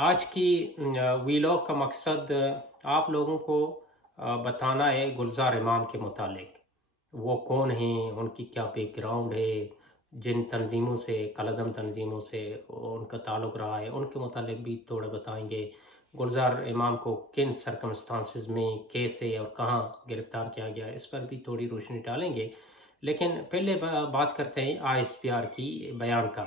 آج کی ویلاگ کا مقصد آپ لوگوں کو بتانا ہے گلزار امام کے متعلق۔ وہ کون ہیں، ان کی کیا بیک گراؤنڈ ہے، جن تنظیموں سے، کالعدم تنظیموں سے ان کا تعلق رہا ہے، ان کے متعلق بھی تھوڑا بتائیں گے۔ گلزار امام کو کن سرکمسٹانسز میں کیسے اور کہاں گرفتار کیا گیا، اس پر بھی تھوڑی روشنی ڈالیں گے۔ لیکن پہلے بات کرتے ہیں آئی ایس پی آر کی بیان کا۔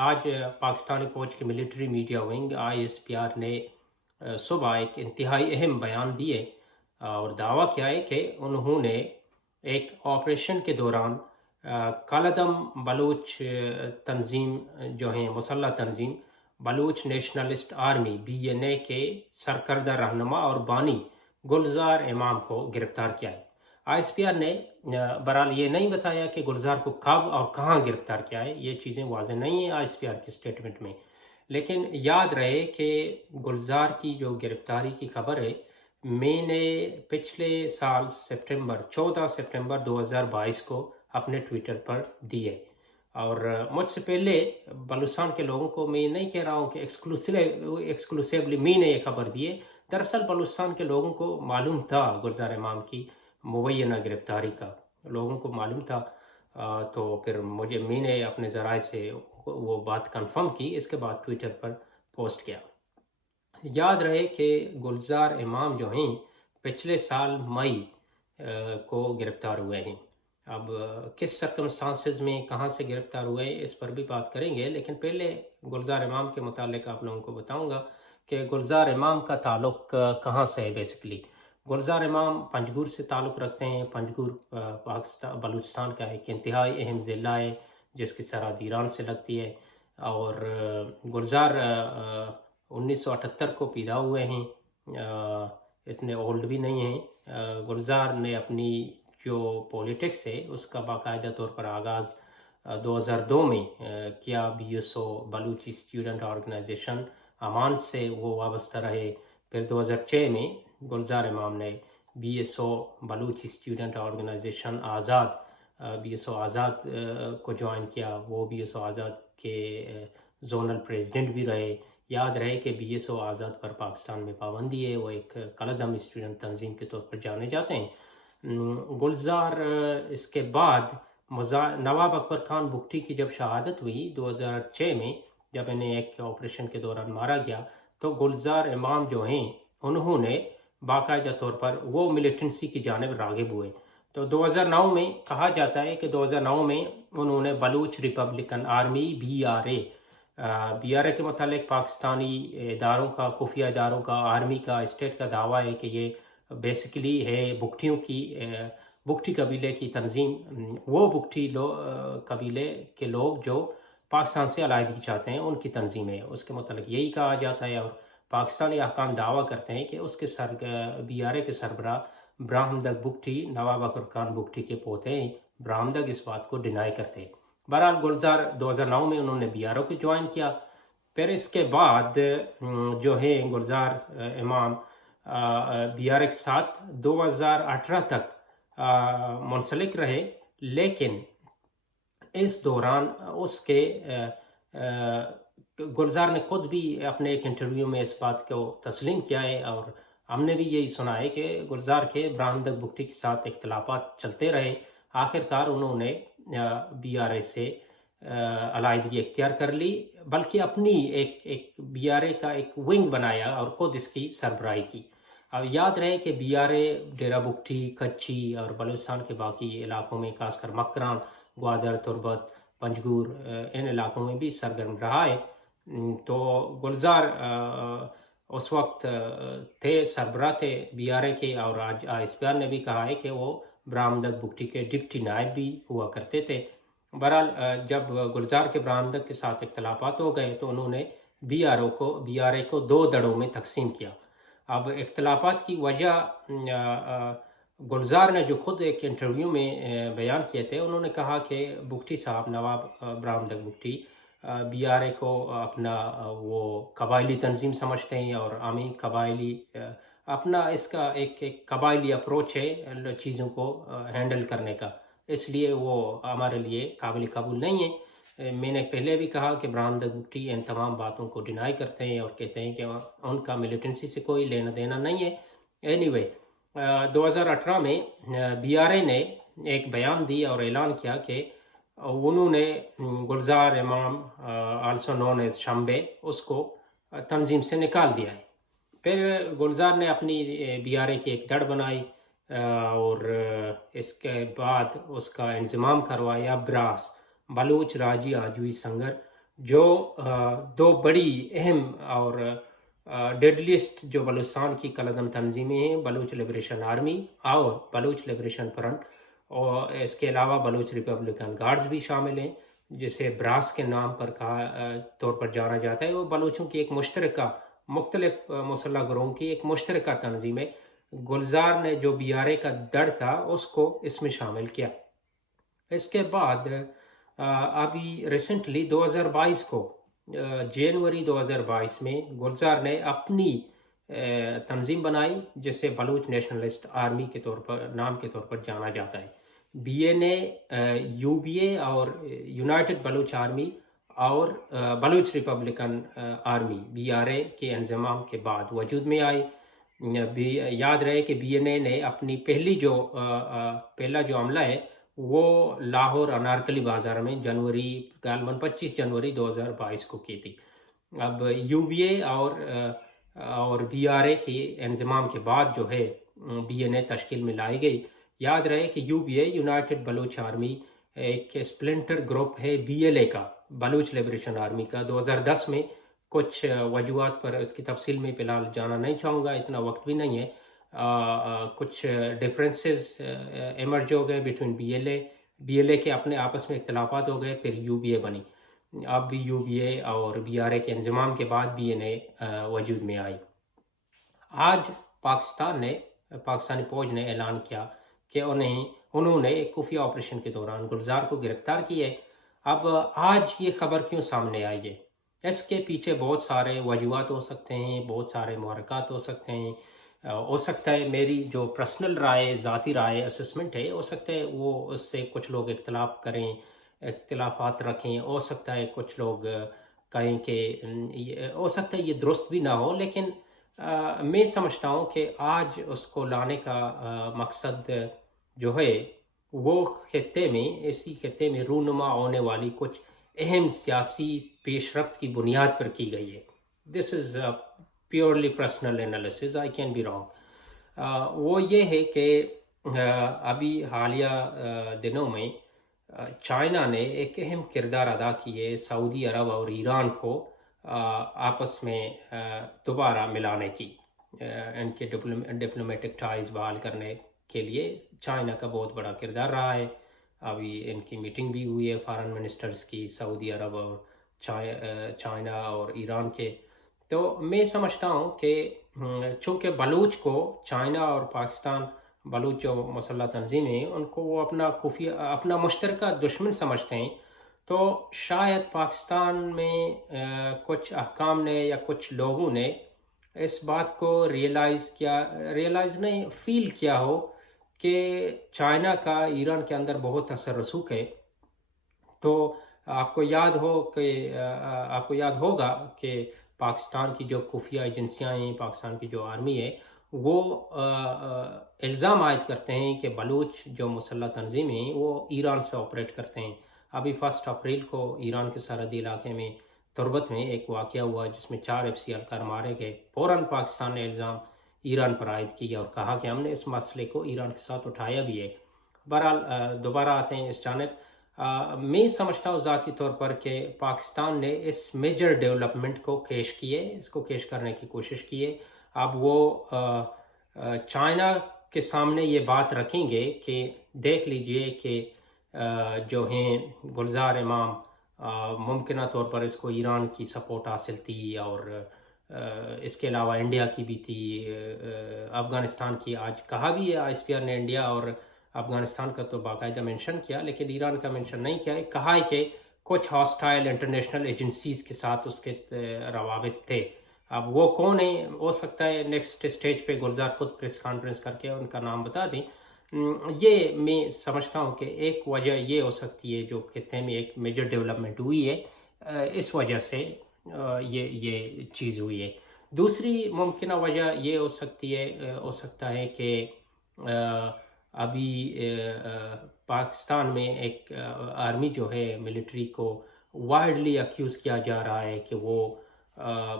آج پاکستانی فوج کے military media wing I S P R نے صبح ایک انتہائی اہم بیان دیے اور دعویٰ کیا ہے کہ انہوں نے ایک آپریشن کے دوران کالعدم بلوچ تنظیم جو ہیں، مسلح تنظیم بلوچ نیشنلسٹ آرمی BNA کے سرکردہ رہنما اور بانی گلزار امام کو گرفتار کیا ہے۔ آئی ایس پی آر نے بہرحال یہ نہیں بتایا کہ گلزار کو کب اور کہاں گرفتار کیا ہے، یہ چیزیں واضح نہیں ہیں آئی ایس پی آر کے سٹیٹمنٹ میں۔ لیکن یاد رہے کہ گلزار کی جو گرفتاری کی خبر ہے، میں نے پچھلے سال 14 سپٹمبر 2022 کو اپنے ٹویٹر پر دی ہے، اور مجھ سے پہلے بلوچستان کے لوگوں کو میں نہیں کہہ رہا ہوں کہ ایکسکلوسیولی میں نے یہ خبر دی ہے۔ دراصل بلوچستان کے لوگوں کو معلوم تھا گلزار امام کی مبینہ گرفتاری کا، لوگوں کو معلوم تھا۔ تو پھر میں نے اپنے ذرائع سے وہ بات کنفرم کی، اس کے بعد ٹویٹر پر پوسٹ کیا۔ یاد رہے کہ گلزار امام جو ہیں پچھلے سال مئی کو گرفتار ہوئے ہیں۔ اب کس سرکمسٹانسز میں کہاں سے گرفتار ہوئے اس پر بھی بات کریں گے، لیکن پہلے گلزار امام کے متعلق آپ لوگوں کو بتاؤں گا کہ گلزار امام کا تعلق کہاں سے ہے۔ بیسیکلی گلزار امام پنجگور سے تعلق رکھتے ہیں۔ پنجگور پاکستان بلوچستان کا ایک انتہائی اہم ضلع ہے جس کی سرحد ایران سے لگتی ہے، اور گلزار 1978 کو پیدا ہوئے ہیں، اتنے اولڈ بھی نہیں ہیں۔ گلزار نے اپنی جو پولیٹکس ہے اس کا باقاعدہ طور پر آغاز 2002 میں کیا۔ BSO بلوچ اسٹوڈنٹ آرگنائزیشن امان سے وہ وابستہ رہے۔ پھر 2006 میں گلزار امام نے BSO بلوچ اسٹوڈنٹ آرگنائزیشن آزاد BSO آزاد کو جوائن کیا۔ وہ BSO آزاد کے زونل پریزیڈنٹ بھی رہے۔ یاد رہے کہ BSO آزاد پر پاکستان میں پابندی ہے، وہ ایک کالعدم اسٹوڈنٹ تنظیم کے طور پر جانے جاتے ہیں۔ گلزار اس کے بعد نواب اکبر خان بگٹی کی جب شہادت ہوئی 2006 میں، جب انہیں ایک آپریشن کے دوران مارا گیا، تو گلزار امام جو ہیں انہوں نے باقاعدہ طور پر وہ ملیٹنسی کی جانب راغب ہوئے۔ تو 2009 میں کہا جاتا ہے کہ 2009 میں انہوں نے بلوچ ریپبلکن آرمی BRA کے متعلق پاکستانی اداروں کا، خفیہ اداروں کا، آرمی کا، اسٹیٹ کا دعویٰ ہے کہ یہ بیسیکلی ہے بگٹیوں کی، بگٹی قبیلے کی تنظیم، وہ بگٹی قبیلے کے لوگ جو پاکستان سے علیحدگی چاہتے ہیں ان کی تنظیم ہے، اس کے متعلق یہی کہا جاتا ہے۔ اور پاکستانی حکام دعویٰ کرتے ہیں کہ اس کے BRA کے سربراہ براہمدگ بگٹی نواب اکبر خان بگٹی کے پوتے ہیں۔ براہمدگ اس بات کو ڈینائی کرتے ہیں۔ بہرحال گلزار 2009 میں انہوں نے BRO کو جوائن کیا۔ پھر اس کے بعد جو ہے گلزار امام BRA کے ساتھ 2018 تک منسلک رہے، لیکن اس دوران اس کے گلزار نے خود بھی اپنے ایک انٹرویو میں اس بات کو تسلیم کیا ہے، اور ہم نے بھی یہی سنا ہے کہ گلزار کے براہمدگ بگٹی کے ساتھ اختلافات چلتے رہے۔ آخرکار انہوں نے BRA سے علیحدگی اختیار کر لی، بلکہ اپنی ایک BRA کا ایک ونگ بنایا اور خود اس کی سربراہی کی۔ اب یاد رہے کہ BRA ڈیرہ بگٹی، کچی اور بلوچستان کے باقی علاقوں میں، خاص کر مکران، گوادر، تربت، پنجگور، ان علاقوں میں بھی سرگرم رہا ہے۔ تو گلزار اس وقت سربراہ تھے BRA کے، اور آج ISPR نے بھی کہا ہے کہ وہ براہمدگ بگٹی کے ڈپٹی نائب بھی ہوا کرتے تھے۔ بہرحال جب گلزار کے براہمدگ کے ساتھ اختلافات ہو گئے تو انہوں نے BRA کو 2 دڑوں میں تقسیم کیا۔ اب اختلافات کی وجہ گلزار نے جو خود ایک انٹرویو میں بیان کیے تھے، انہوں نے کہا کہ بگٹی صاحب، نواب براہمدگ بگٹی BRA کو اپنا وہ قبائلی تنظیم سمجھتے ہیں، اور عامی قبائلی اپنا اس کا ایک قبائلی اپروچ ہے چیزوں کو ہینڈل کرنے کا، اس لیے وہ ہمارے لیے قابل قبول نہیں ہے۔ میں نے پہلے بھی کہا کہ برہان بگٹی ان تمام باتوں کو ڈینائی کرتے ہیں اور کہتے ہیں کہ ان کا ملیٹنسی سے کوئی لینا دینا نہیں ہے. اینی وے 2018 میں بی آر اے نے ایک بیان دیا اور اعلان کیا کہ انہوں نے گلزار امام آلسو نون ایز شمبے اس کو تنظیم سے نکال دیا ہے. پھر گلزار نے اپنی بی آر اے کی ایک دڑ بنائی اور اس کے بعد اس کا انضمام کروایا براس بلوچ راجی آجوی سنگر، جو دو بڑی اہم اور ڈیڈلیسٹ جو بلوچستان کی کلعدم تنظیمیں ہیں، بلوچ لبریشن آرمی اور بلوچ لبریشن فرنٹ، اور اس کے علاوہ بلوچ ریپبلکن گارڈز بھی شامل ہیں جسے براس کے نام پر طور پر جانا جاتا ہے. وہ بلوچوں کی ایک مشترکہ، مختلف مسلح گروہوں کی ایک مشترکہ تنظیم ہے. گلزار نے جو بی آر اے کا دڑ تھا اس کو اس میں شامل کیا. اس کے بعد ابھی ریسنٹلی 2022 کو جنوری 2022 میں گلزار نے اپنی تنظیم بنائی جسے بلوچ نیشنلسٹ آرمی کے طور پر نام کے طور پر جانا جاتا ہے. B N A, U B A اور یونائٹڈ بلوچ آرمی اور Baloch republican army B R A کے انضمام کے بعد وجود میں آئی. یاد رہے کہ بی این اے نے اپنی پہلا جو عملہ ہے وہ لاہور انارکلی بازار میں غالباً 25 جنوری 2022 کو کی تھی. اب یو بی اے اور بی آر اے کے انضمام کے بعد جو ہے بی این اے تشکیل میں لائی گئی. یاد رہے کہ U B A United Baloch Army ایک اسپلنٹر گروپ ہے بی ایل اے کا، بلوچ لبریشن آرمی کا. 2010 میں کچھ وجوہات پر اس کی تفصیل میں فی الحال جانا نہیں چاہوں گا، اتنا وقت بھی نہیں ہے. کچھ ڈفرینسز ایمرج ہو گئے بٹوین بی ایل اے کے اپنے آپس میں اختلافات ہو گئے، پھر یو بی اے بنی. اب یو بی اے اور بی آر اے کے انضمام کے بعد بی این اے وجود میں آئی. آج پاکستانی فوج نے اعلان کیا کہ انہوں نے ایک خفیہ آپریشن کے دوران گلزار کو گرفتار کیا ہے. اب آج یہ خبر کیوں سامنے آئی ہے؟ اس کے پیچھے بہت سارے وجوہات ہو سکتے ہیں، بہت سارے محرکات ہو سکتے ہیں. ہو سکتا ہے میری جو پرسنل رائے، ذاتی رائے، اسسمنٹ ہے، ہو سکتا ہے وہ اس سے کچھ لوگ اختلافات رکھیں. ہو سکتا ہے کچھ لوگ کہیں کہ ہو سکتا ہے یہ درست بھی نہ ہو، لیکن میں سمجھتا ہوں کہ آج اس کو لانے کا مقصد جو ہے وہ اسی خطے میں رونما ہونے والی کچھ اہم سیاسی پیش رفت کی بنیاد پر کی گئی ہے. This is purely personal analysis, I can be wrong. وہ یہ ہے کہ ابھی حالیہ دنوں میں چائنا نے ایک اہم کردار ادا کی ہے سعودی عرب اور ایران کو آپس میں دوبارہ ملانے کی، ان کے ڈپلومیٹک ٹائز بحال کرنے کے لیے چائنا کا بہت بڑا کردار رہا ہے. ابھی ان کی میٹنگ بھی ہوئی ہے فارن منسٹرز کی، سعودی عرب اور چائنا اور ایران کے. تو میں سمجھتا ہوں کہ چونکہ بلوچ کو چائنا اور پاکستان، بلوچ جو مسلح تنظیمیں ہیں ان کو وہ اپنا مشترکہ دشمن سمجھتے ہیں، تو شاید پاکستان میں کچھ حکام نے یا کچھ لوگوں نے اس بات کو ریئلائز نہیں، فیل کیا ہو کہ چائنا کا ایران کے اندر بہت اثر رسوخ ہے. تو آپ کو یاد ہوگا کہ پاکستان کی جو خفیہ ایجنسیاں ہیں، پاکستان کی جو آرمی ہے، وہ الزام عائد کرتے ہیں کہ بلوچ جو مسلح تنظیمیں ہیں وہ ایران سے آپریٹ کرتے ہیں. ابھی 1 اپریل کو ایران کے سرحدی علاقے میں تربت میں ایک واقعہ ہوا جس میں 4 FCR کار مارے گئے. فوراً پاکستان نے الزام ایران پر عائد کیا اور کہا کہ ہم نے اس مسئلے کو ایران کے ساتھ اٹھایا بھی ہے. بہرحال دوبارہ آتے ہیں اس جانب. میں سمجھتا ہوں ذاتی طور پر کہ پاکستان نے اس میجر ڈیولپمنٹ کو اس کو کیش کرنے کی کوشش کی ہے. اب وہ چائنا کے سامنے یہ بات رکھیں گے کہ دیکھ لیجئے کہ جو ہیں گلزار امام، ممکنہ طور پر اس کو ایران کی سپورٹ حاصل تھی اور اس کے علاوہ انڈیا کی بھی تھی، افغانستان کی. آج کہا بھی ہے ISPR نے انڈیا اور افغانستان کا تو باقاعدہ مینشن کیا، لیکن ایران کا مینشن نہیں کیا ہے. کہا ہے کہ کچھ ہاسٹائل انٹرنیشنل ایجنسیز کے ساتھ اس کے روابط تھے. اب وہ کون ہیں؟ ہو سکتا ہے نیکسٹ سٹیج پہ گلزار خود پریس کانفرنس کر کے ان کا نام بتا دیں، یہ میں سمجھتا ہوں کہ ایک وجہ یہ ہو سکتی ہے جو خطے میں ایک میجر ڈیولپمنٹ ہوئی ہے، اس وجہ سے یہ چیز ہوئی ہے۔ دوسری ممکنہ وجہ یہ ہو سکتی ہے، ہو سکتا ہے کہ ابھی پاکستان میں ایک آرمی جو ہے ملٹری کو وائڈلی اکیوز کیا جا رہا ہے کہ وہ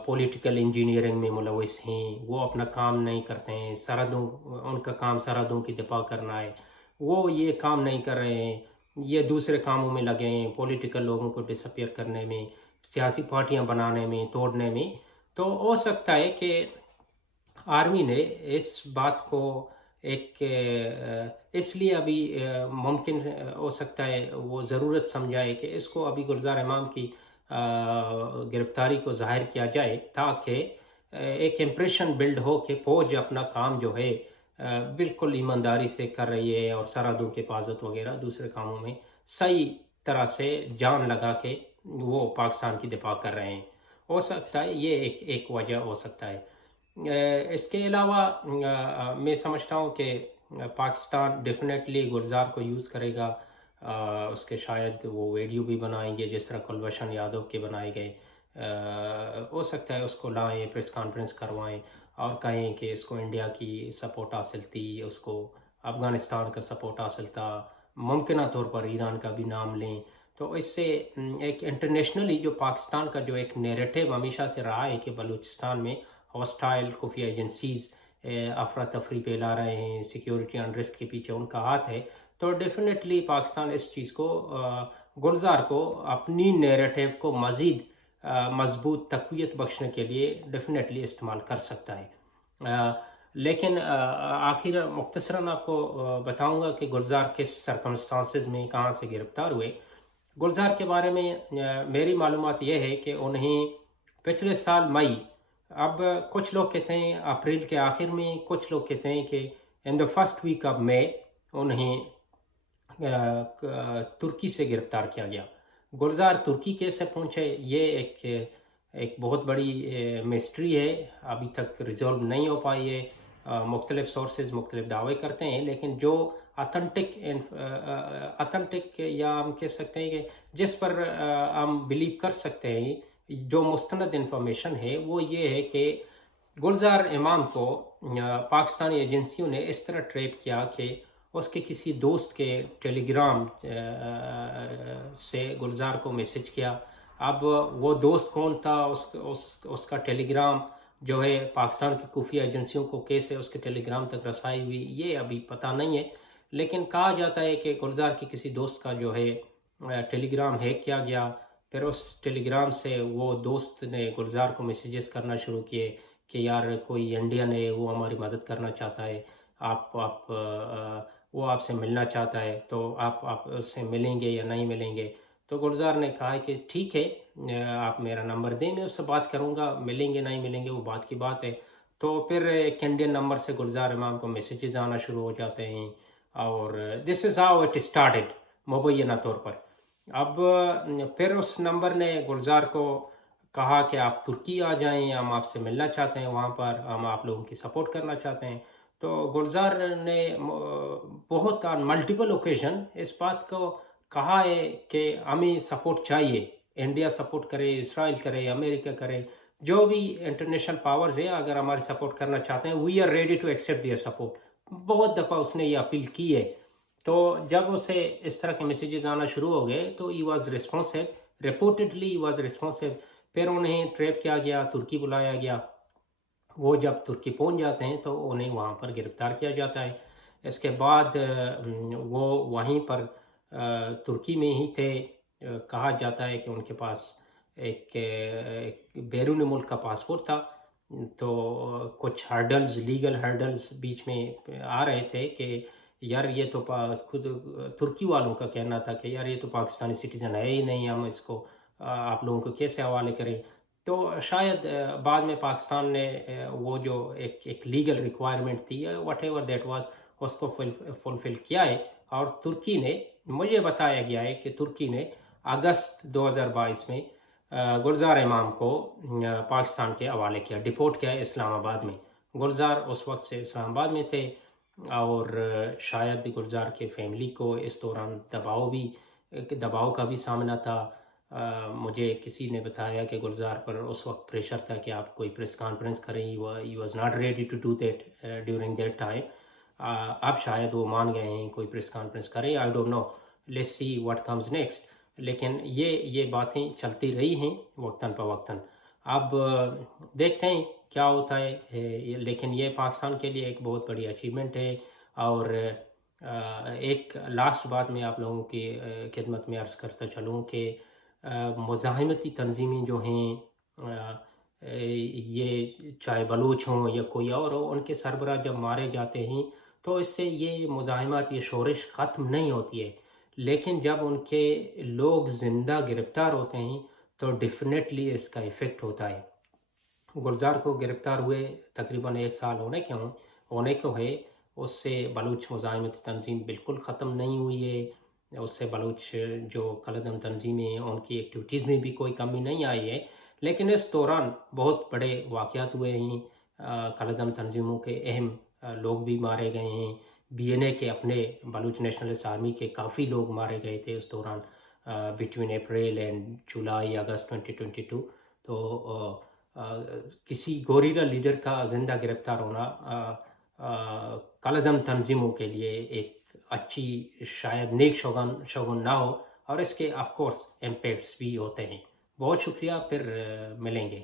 پولیٹیکل انجینئرنگ میں ملوث ہیں، وہ اپنا کام نہیں کرتے ہیں، سرحدوں ان کا کام سرحدوں کی دفاع کرنا ہے، وہ یہ کام نہیں کر رہے ہیں، یہ دوسرے کاموں میں لگے ہیں، پولیٹیکل لوگوں کو ڈس اپیئر کرنے میں، سیاسی پارٹیاں بنانے میں، توڑنے میں۔ تو ہو سکتا ہے کہ آرمی نے اس بات کو ایک اس لیے ابھی ممکن ہو سکتا ہے وہ ضرورت سمجھائے کہ اس کو ابھی گلزار امام کی گرفتاری کو ظاہر کیا جائے، تاکہ ایک امپریشن بلڈ ہو کہ فوج اپنا کام جو ہے بالکل ایمانداری سے کر رہی ہے، اور سرحدوں کے حفاظت وغیرہ دوسرے کاموں میں صحیح طرح سے جان لگا کے وہ پاکستان کی دفاع کر رہے ہیں۔ ہو سکتا ہے یہ ایک وجہ ہو سکتا ہے۔ اس کے علاوہ میں سمجھتا ہوں کہ پاکستان ڈیفینیٹلی گلزار کو یوز کرے گا، اس کے شاید وہ ویڈیو بھی بنائیں گے جس طرح کلبھشن یادو کے بنائے گئے، ہو سکتا ہے اس کو لائیں، پریس کانفرنس کروائیں اور کہیں کہ اس کو انڈیا کی سپورٹ حاصل تھی، اس کو افغانستان کا سپورٹ حاصل تھا، ممکنہ طور پر ایران کا بھی نام لیں۔ تو اس سے ایک انٹرنیشنلی جو پاکستان کا جو ایک نیریٹو ہمیشہ سے رہا ہے کہ بلوچستان میں ہاسٹائل خفیہ ایجنسیز افراتفری پھیلا رہے ہیں، سیکیورٹی انریسٹ کے پیچھے ان کا ہاتھ ہے، تو ڈیفینیٹلی پاکستان اس چیز کو گلزار کو اپنی نیریٹو کو مزید مضبوط تقویت بخشنے کے لیے ڈیفینیٹلی استعمال کر سکتا ہے۔ لیکن آخر مختصراً آپ کو بتاؤں گا کہ گلزار کس سرکمسٹانسز میں کہاں سے گرفتار ہوئے۔ گلزار کے بارے میں میری معلومات یہ ہے کہ انہیں پچھلے سال مئی، اب کچھ لوگ کہتے ہیں اپریل کے آخر میں، کچھ لوگ کہتے ہیں کہ ان دا فرسٹ ویک آف مئی انہیں ترکی سے گرفتار کیا گیا۔ گلزار ترکی کیسے پہنچے، یہ ایک بہت بڑی مسٹری ہے، ابھی تک ریزولو نہیں ہو پائی ہے۔ مختلف سورسز مختلف دعوے کرتے ہیں، لیکن جو اتھنٹک یا ہم کہہ سکتے ہیں کہ جس پر ہم بلیو کر سکتے ہیں، جو مستند انفارمیشن ہے وہ یہ ہے کہ گلزار امام کو پاکستانی ایجنسیوں نے اس طرح ٹریپ کیا کہ اس کے کسی دوست کے ٹیلی گرام سے گلزار کو میسج کیا۔ اب وہ دوست کون تھا، اس کا ٹیلی گرام جو ہے پاکستان کی خفیہ ایجنسیوں کو کیسے اس کے ٹیلی گرام تک رسائی ہوئی، یہ ابھی پتہ نہیں ہے، لیکن کہا جاتا ہے کہ گلزار کی کسی دوست کا جو ہے ٹیلی گرام ہیک کیا گیا، پھر اس ٹیلی گرام سے وہ دوست نے گلزار کو میسیجز کرنا شروع کیے کہ یار کوئی انڈین ہے، وہ ہماری مدد کرنا چاہتا ہے، وہ آپ سے ملنا چاہتا ہے، تو آپ اس سے ملیں گے یا نہیں ملیں گے؟ تو گلزار نے کہا کہ ٹھیک ہے، آپ میرا نمبر دیں، میں اس سے بات کروں گا، ملیں گے نہیں ملیں گے وہ بات کی بات ہے۔ تو پھر ایک انڈین نمبر سے گلزار امام کو میسیجز آنا شروع ہو جاتے ہیں، اور دس از ہاؤ اٹ اسٹارٹڈ مبینہ طور پر۔ اب پھر اس نمبر نے گلزار کو کہا کہ آپ ترکی آ جائیں، ہم آپ سے ملنا چاہتے ہیں، وہاں پر ہم آپ لوگوں کی سپورٹ کرنا چاہتے ہیں۔ تو گلزار نے بہت ملٹیپل اوکیشن اس بات کو کہا ہے کہ ہمیں سپورٹ چاہیے، انڈیا سپورٹ کرے، اسرائیل کرے، امریکہ کرے، جو بھی انٹرنیشنل پاورز ہیں اگر ہماری سپورٹ کرنا چاہتے ہیں، we are ready to accept their support. بہت دفعہ اس نے یہ اپیل کی ہے۔ تو جب اسے اس طرح کے میسیجز آنا شروع ہو گئے تو he was responsive, reportedly he was responsive. پھر انہیں ٹریپ کیا گیا، ترکی بلایا گیا، وہ جب ترکی پہنچ جاتے ہیں تو انہیں وہاں پر گرفتار کیا جاتا ہے۔ اس کے بعد وہ وہیں پر ترکی میں ہی تھے، کہا جاتا ہے کہ ان کے پاس ایک بیرون ملک کا پاسپورٹ تھا، تو کچھ ہرڈلز، لیگل ہرڈلز بیچ میں آ رہے تھے کہ یار یہ تو خود ترکی والوں کا کہنا تھا کہ یار یہ تو پاکستانی سٹیزن ہے ہی نہیں، ہم اس کو آپ لوگوں کو کیسے حوالے کریں۔ تو شاید بعد میں پاکستان نے وہ جو ایک لیگل ریکوائرمنٹ تھی، واٹ ایور دیٹ واز، اس کو فلفل کیا ہے، اور ترکی نے، مجھے بتایا گیا ہے کہ ترکی نے اگست 2022 میں گلزار امام کو پاکستان کے حوالے کیا، ڈپورٹ کیا اسلام آباد میں۔ گلزار اس وقت سے اسلام آباد میں تھے، اور شاید گلزار کے فیملی کو اس دوران دباؤ کا بھی سامنا تھا۔ مجھے کسی نے بتایا کہ گلزار پر اس وقت پریشر تھا کہ آپ کوئی پریس کانفرنس کریں، he was not ready to do that during that time. اب شاید وہ مان گئے ہیں کوئی پریس کانفرنس کریں، I don't know, let's see what comes next. لیکن یہ باتیں چلتی رہی ہیں وقتاً فوقتاً۔ اب دیکھتے ہیں کیا ہوتا ہے، لیکن یہ پاکستان کے لیے ایک بہت بڑی اچیومنٹ ہے۔ اور ایک لاسٹ بات میں آپ لوگوں کی خدمت میں عرض کرتا چلوں کہ مزاحمتی تنظیمیں جو ہیں، یہ چاہے بلوچ ہوں یا کوئی اور ہو، ان کے سربراہ جب مارے جاتے ہیں تو اس سے یہ مزاحمت، یہ شورش ختم نہیں ہوتی ہے، لیکن جب ان کے لوگ زندہ گرفتار ہوتے ہیں تو ڈیفینیٹلی اس کا ایفیکٹ ہوتا ہے۔ گلزار کو گرفتار ہوئے تقریباً 1 سال ہونے کو ہے، اس سے بلوچ مزاحمتی تنظیم بالکل ختم نہیں ہوئی ہے، اس سے بلوچ جو کالعدم تنظیمیں ہیں ان کی ایکٹیویٹیز میں بھی کوئی کمی نہیں آئی ہے۔ لیکن اس دوران بہت بڑے واقعات ہوئے ہیں، کالعدم تنظیموں کے اہم لوگ بھی مارے گئے ہیں، بی این اے کے اپنے بلوچ نیشنلسٹ آرمی کے کافی لوگ مارے گئے تھے اس دوران، بٹوین اپریل اینڈ جولائی اگست 2022۔ تو کسی گوریلا لیڈر کا زندہ گرفتار ہونا کالعدم تنظیموں کے لیے ایک اچھی، شاید نیک شگون نہ ہو، اور اس کے آف کورس امپیکٹس بھی ہوتے ہیں۔ بہت شکریہ، پھر ملیں گے۔